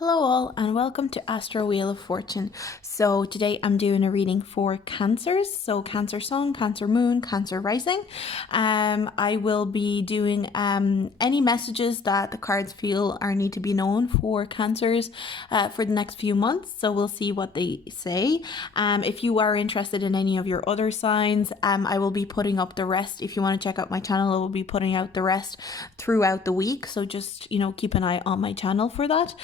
Hello all and welcome to Astro Wheel of Fortune. So today I'm doing a reading for Cancers, so Cancer Sun, Cancer Moon, Cancer Rising. I will be doing any messages that the cards feel are need to be known for Cancers for the next few months, so we'll see what they say. If you are interested in any of your other signs, I will be putting up the rest. If you want to check out my channel, I will be putting out the rest throughout the week, so just keep an eye on my channel for that.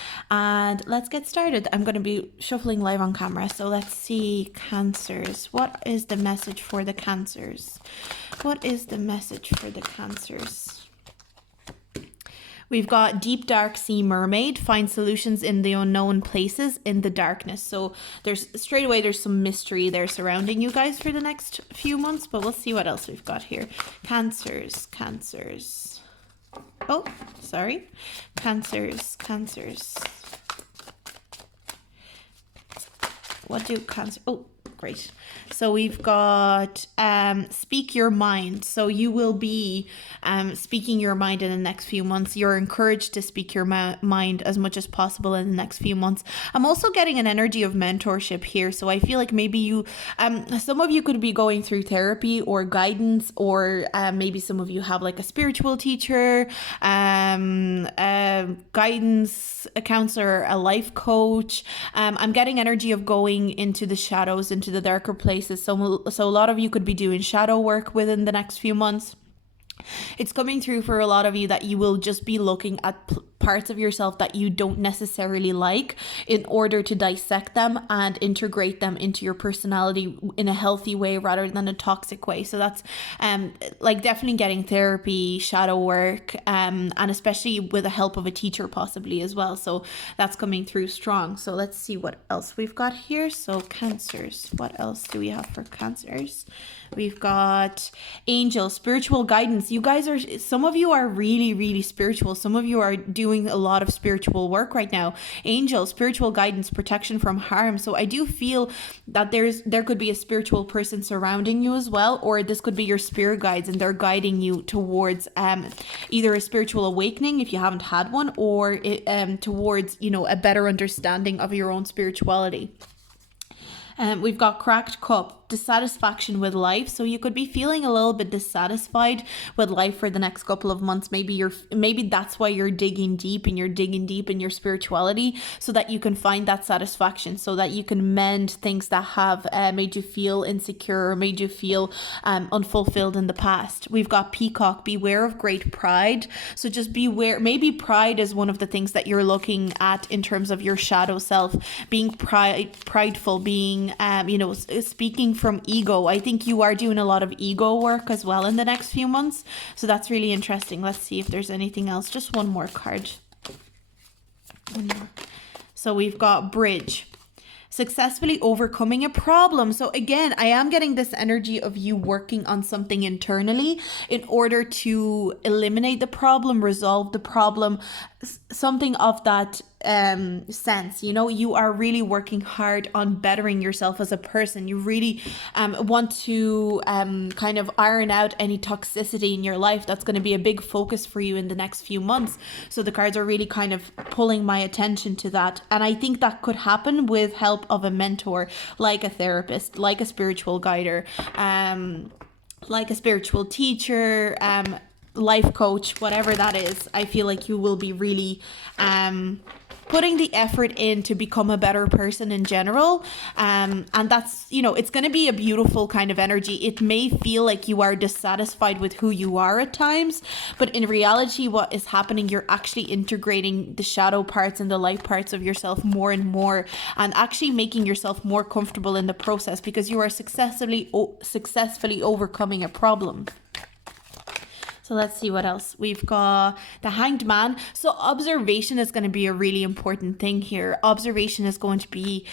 And let's get started. I'm going to be shuffling live on camera. So let's see, Cancers. What is the message for the Cancers? What is the message for the Cancers? We've got Deep Dark Sea Mermaid. Find solutions in the unknown places in the darkness. So there's some mystery there surrounding you guys for the next few months. But we'll see what else we've got here. Cancers. Oh, sorry. Cancers. What do Cancer? Oh, great. So we've got speak your mind. So you will be speaking your mind in the next few months. You're encouraged to speak your mind as much as possible in the next few months. I'm also getting an energy of mentorship here. So I feel like maybe you, some of you could be going through therapy or guidance, or maybe some of you have like a spiritual teacher, guidance, a counselor, a life coach. I'm getting energy of going into the shadows, into the darker places. So a lot of you could be doing shadow work within the next few months. It's coming through for a lot of you that you will just be looking at parts of yourself that you don't necessarily like in order to dissect them and integrate them into your personality in a healthy way rather than a toxic way. So that's like definitely getting therapy, shadow work, and especially with the help of a teacher possibly as well. So that's coming through strong. So let's see what else we've got here. So Cancers, what else do we have for Cancers? We've got angel, spiritual guidance. You guys are, some of you are really spiritual. Some of you are doing a lot of spiritual work right now. Angel, spiritual guidance, protection from harm. So I do feel that there could be a spiritual person surrounding you as well, or this could be your spirit guides and they're guiding you towards either a spiritual awakening if you haven't had one, or towards a better understanding of your own spirituality. We've got cracked cup, dissatisfaction with life. So you could be feeling a little bit dissatisfied with life for the next couple of months. Maybe that's why you're digging deep in your spirituality, so that you can find that satisfaction, so that you can mend things that have made you feel insecure or made you feel unfulfilled in the past. We've got peacock, beware of great pride. So just beware. Maybe pride is one of the things that you're looking at in terms of your shadow self, being prideful, being speaking from ego. I think you are doing a lot of ego work as well in the next few months, so that's really interesting. Let's see if there's anything else. Just one more card. One more. So we've got bridge, successfully overcoming a problem. So again, I am getting this energy of you working on something internally in order to eliminate the problem, resolve the problem, something of that sense. You are really working hard on bettering yourself as a person. You really want to kind of iron out any toxicity in your life. That's going to be a big focus for you in the next few months. So the cards are really kind of pulling my attention to that. And I think that could happen with help of a mentor, like a therapist, like a spiritual guider, like a spiritual teacher, life coach, whatever that is. I feel like you will be really putting the effort in to become a better person in general, and that's it's going to be a beautiful kind of energy. It may feel like you are dissatisfied with who you are at times, but in reality what is happening, you're actually integrating the shadow parts and the light parts of yourself more and more, and actually making yourself more comfortable in the process because you are successfully overcoming a problem. So let's see what else. We've got the Hanged Man. So observation is going to be a really important thing here. Observation is going to be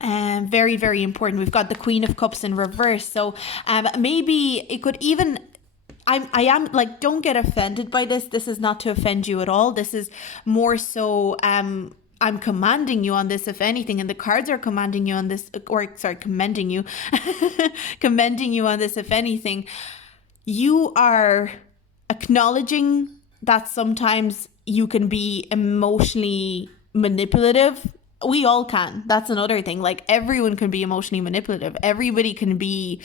very important. We've got the Queen of Cups in reverse. So maybe it could even... I am like, don't get offended by this. This is not to offend you at all. This is more so... I'm commanding you on this, if anything, and the cards are commanding you on this, commending you, commending you on this, if anything. You are acknowledging that sometimes you can be emotionally manipulative. We all can. That's another thing. Like, everyone can be emotionally manipulative. Everybody can be,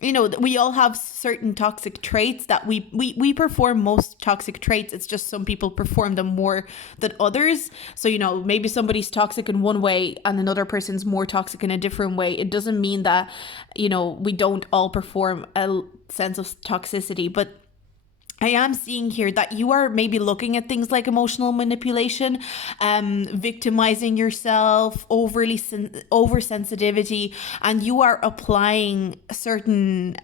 we all have certain toxic traits that we perform most toxic traits. It's just some people perform them more than others. So, maybe somebody's toxic in one way and another person's more toxic in a different way. It doesn't mean that, we don't all perform a sense of toxicity. But I am seeing here that you are maybe looking at things like emotional manipulation, victimizing yourself, oversensitivity, and you are applying certain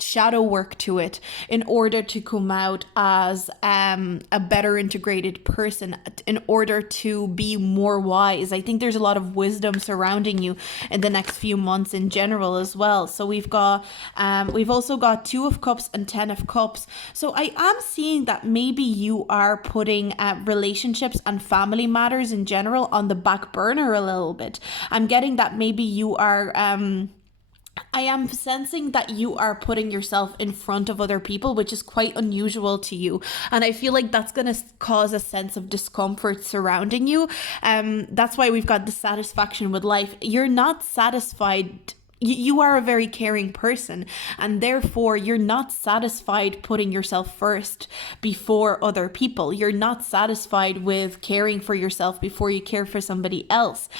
shadow work to it in order to come out as a better integrated person, in order to be more wise. I think there's a lot of wisdom surrounding you in the next few months in general as well. So we've also got 2 of Cups and 10 of Cups. So I am seeing that maybe you are putting relationships and family matters in general on the back burner a little bit. I'm getting that maybe you are I am sensing that you are putting yourself in front of other people, which is quite unusual to you. And I feel like that's going to cause a sense of discomfort surrounding you. That's why we've got dissatisfaction with life. You're not satisfied. You are a very caring person, and therefore you're not satisfied putting yourself first before other people. You're not satisfied with caring for yourself before you care for somebody else.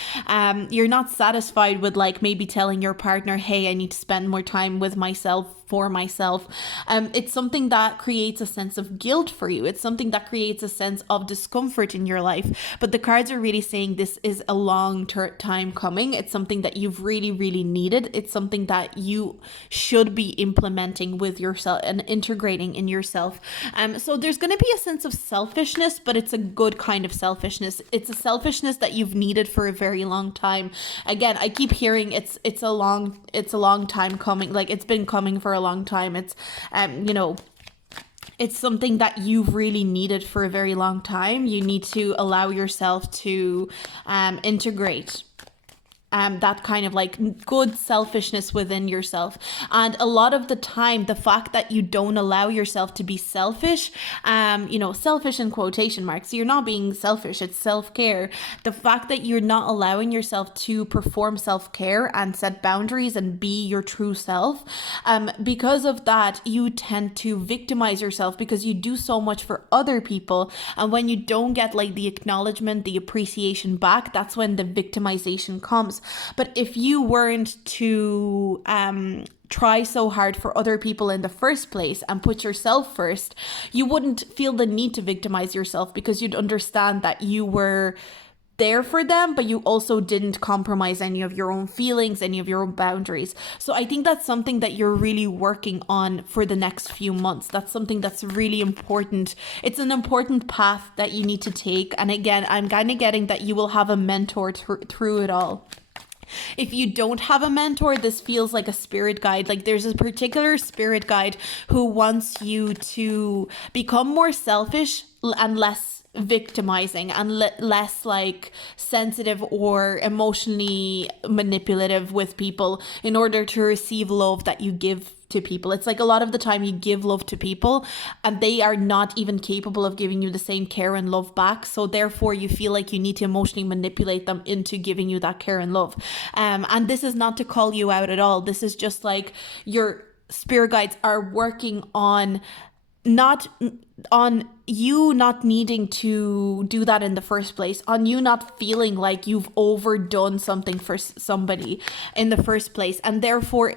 You're not satisfied with like maybe telling your partner, hey, I need to spend more time with myself, for myself. It's something that creates a sense of guilt for you. It's something that creates a sense of discomfort in your life. But the cards are really saying this is a long time coming. It's something that you've really, really needed. It's something that you should be implementing with yourself and integrating in yourself. So there's going to be a sense of selfishness, but it's a good kind of selfishness. It's a selfishness that you've needed for a very long time. Again, I keep hearing it's a long time coming. Like, it's been coming for a long time. It's it's something that you've really needed for a very long time. You need to allow yourself to integrate that kind of like good selfishness within yourself. And a lot of the time, the fact that you don't allow yourself to be selfish, selfish in quotation marks, so you're not being selfish, it's self-care. The fact that you're not allowing yourself to perform self-care and set boundaries and be your true self, because of that, you tend to victimize yourself because you do so much for other people. And when you don't get like the acknowledgement, the appreciation back, that's when the victimization comes. But if you weren't to try so hard for other people in the first place and put yourself first, you wouldn't feel the need to victimize yourself, because you'd understand that you were there for them, but you also didn't compromise any of your own feelings, any of your own boundaries. So I think that's something that you're really working on for the next few months. That's something that's really important. It's an important path that you need to take. And again, I'm kind of getting that you will have a mentor through it all. If you don't have a mentor, this feels like a spirit guide. Like, there's a particular spirit guide who wants you to become more selfish and less victimizing and less like sensitive or emotionally manipulative with people in order to receive love that you give to people. It's like a lot of the time you give love to people and they are not even capable of giving you the same care and love back. So therefore you feel like you need to emotionally manipulate them into giving you that care and love. And this is not to call you out at all. This is just like your spirit guides are working on you not needing to do that in the first place, on you not feeling like you've overdone something for somebody in the first place. And therefore,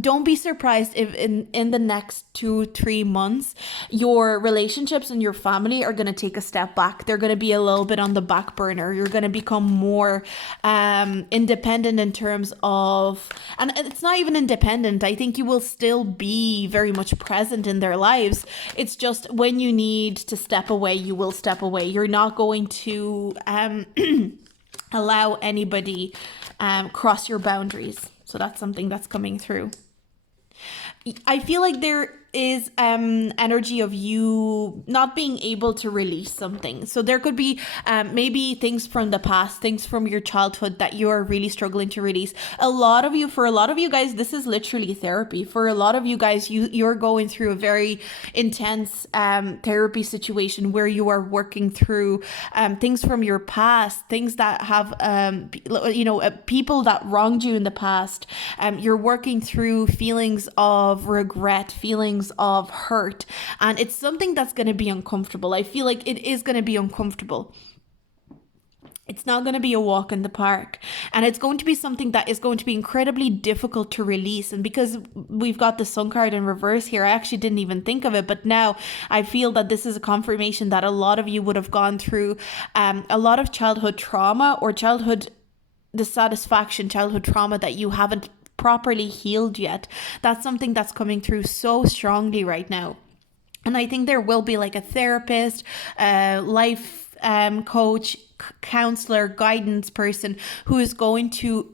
don't be surprised if in the next 2-3 months, your relationships and your family are going to take a step back. They're going to be a little bit on the back burner. You're going to become more independent in terms of, and it's not even independent. I think you will still be very much present in their lives. It's just when you need to step away, you will step away. You're not going to allow anybody cross your boundaries. So that's something that's coming through. I feel like is energy of you not being able to release something. So there could be maybe things from the past, things from your childhood that you are really struggling to release. For a lot of you guys, this is literally therapy. For a lot of you guys, you're going through a very intense therapy situation where you are working through things from your past, things that have people that wronged you in the past. You're working through feelings of regret, feelings of hurt, and it's something that's going to be uncomfortable. I feel like it is going to be uncomfortable. It's not going to be a walk in the park, and it's going to be something that is going to be incredibly difficult to release. And because we've got the Sun card in reverse here, I actually didn't even think of it, but now I feel that this is a confirmation that a lot of you would have gone through a lot of childhood trauma or childhood trauma that you haven't properly healed yet. That's something that's coming through so strongly right now. And I think there will be like a therapist, life coach, counselor, guidance person who is going to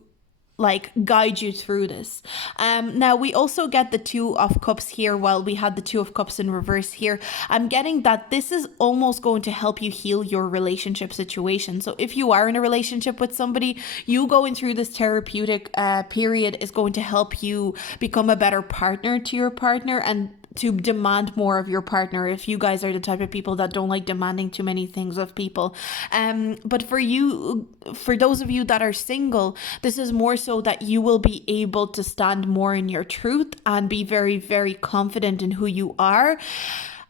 like guide you through this. Now we also get the Two of Cups here. While we had the Two of Cups in reverse here, I'm getting that this is almost going to help you heal your relationship situation. So if you are in a relationship with somebody, you going through this therapeutic period is going to help you become a better partner to your partner and to demand more of your partner, if you guys are the type of people that don't like demanding too many things of people. But for those of you that are single, this is more so that you will be able to stand more in your truth and be very, very confident in who you are.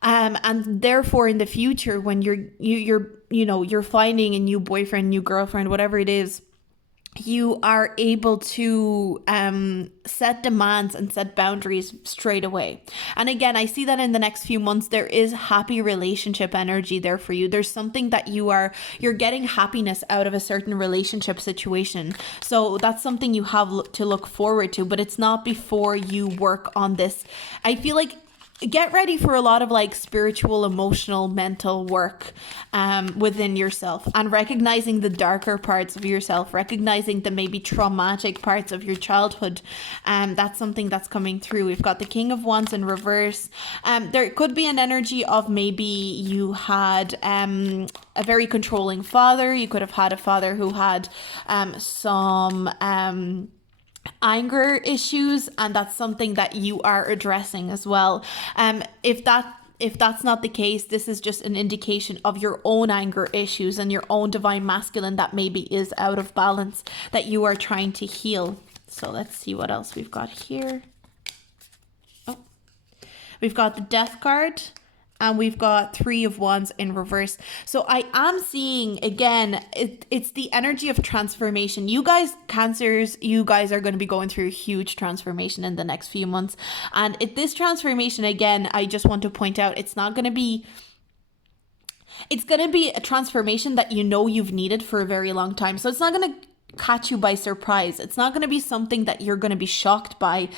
And therefore in the future, when you're finding a new boyfriend, new girlfriend, whatever it is, you are able to set demands and set boundaries straight away. And again, I see that in the next few months, there is happy relationship energy there for you. There's something that you're getting happiness out of a certain relationship situation. So that's something you have to look forward to, but it's not before you work on this. I feel like get ready for a lot of like spiritual, emotional, mental work within yourself, and recognizing the darker parts of yourself, recognizing the maybe traumatic parts of your childhood. That's something that's coming through. We've got the King of Wands in reverse. There could be an energy of maybe you had a very controlling father. You could have had a father who had some anger issues, and that's something that you are addressing as well. If that's not the case, this is just an indication of your own anger issues and your own divine masculine that maybe is out of balance that you are trying to heal. So let's see what else we've got here. We've got the Death card. And we've got Three of Wands in reverse. So I am seeing, again, it's the energy of transformation. You guys, Cancers, you guys are going to be going through a huge transformation in the next few months. And this transformation, again, I just want to point out, it's going to be a transformation that you've needed for a very long time. So it's not going to catch you by surprise. It's not going to be something that you're going to be shocked by.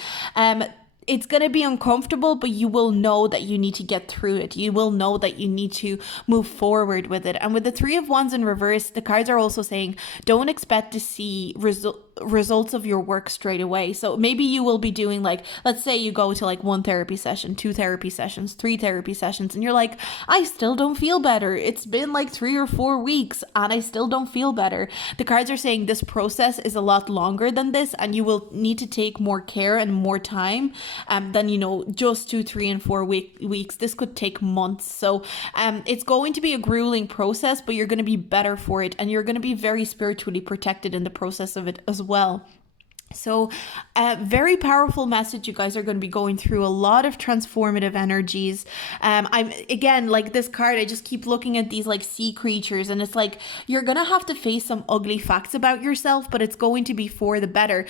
It's going to be uncomfortable, but you will know that you need to get through it. You will know that you need to move forward with it. And with the Three of Wands in reverse, the cards are also saying, don't expect to see results of your work straight away. So maybe you will be doing like, let's say you go to like 1 therapy session, 2 therapy sessions, 3 therapy sessions, and you're like, I still don't feel better. It's been like 3 or 4 weeks and I still don't feel better. The cards are saying this process is a lot longer than this, and you will need to take more care and more time than just 2, 3 and 4 weeks. This could take months. So it's going to be a grueling process, but you're going to be better for it, and you're going to be very spiritually protected in the process of it as well. So very powerful message. You guys are going to be going through a lot of transformative energies. I'm again, like this card, I just keep looking at these like sea creatures, and it's like you're gonna have to face some ugly facts about yourself, but it's going to be for the better.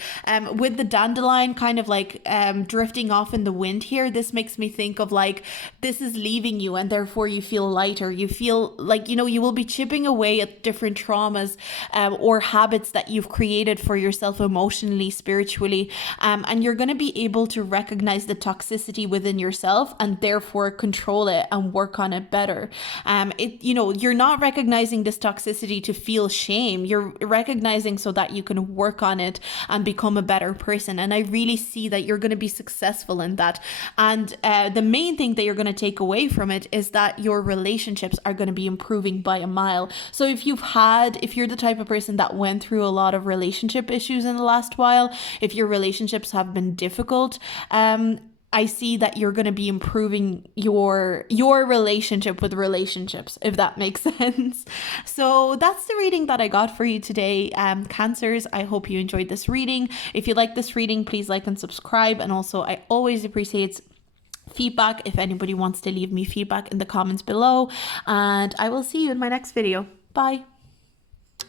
With the dandelion kind of like drifting off in the wind here, this makes me think of like this is leaving you, and therefore you feel lighter. You feel like you will be chipping away at different traumas or habits that you've created for yourself emotionally, spiritually, and you're going to be able to recognize the toxicity within yourself and therefore control it and work on it better. You're not recognizing this toxicity to feel shame. You're recognizing so that you can work on it and become a better person. And I really see that you're going to be successful in that. And the main thing that you're going to take away from it is that your relationships are going to be improving by a mile. So if you're the type of person that went through a lot of relationship issues in the last while, if your relationships have been difficult, I see that you're going to be improving your relationship with relationships, if that makes sense. So that's the reading that I got for you today, Cancers. I hope you enjoyed this reading. If you like this reading, please like and subscribe. And also, I always appreciate feedback if anybody wants to leave me feedback in the comments below. And I will see you in my next video. Bye.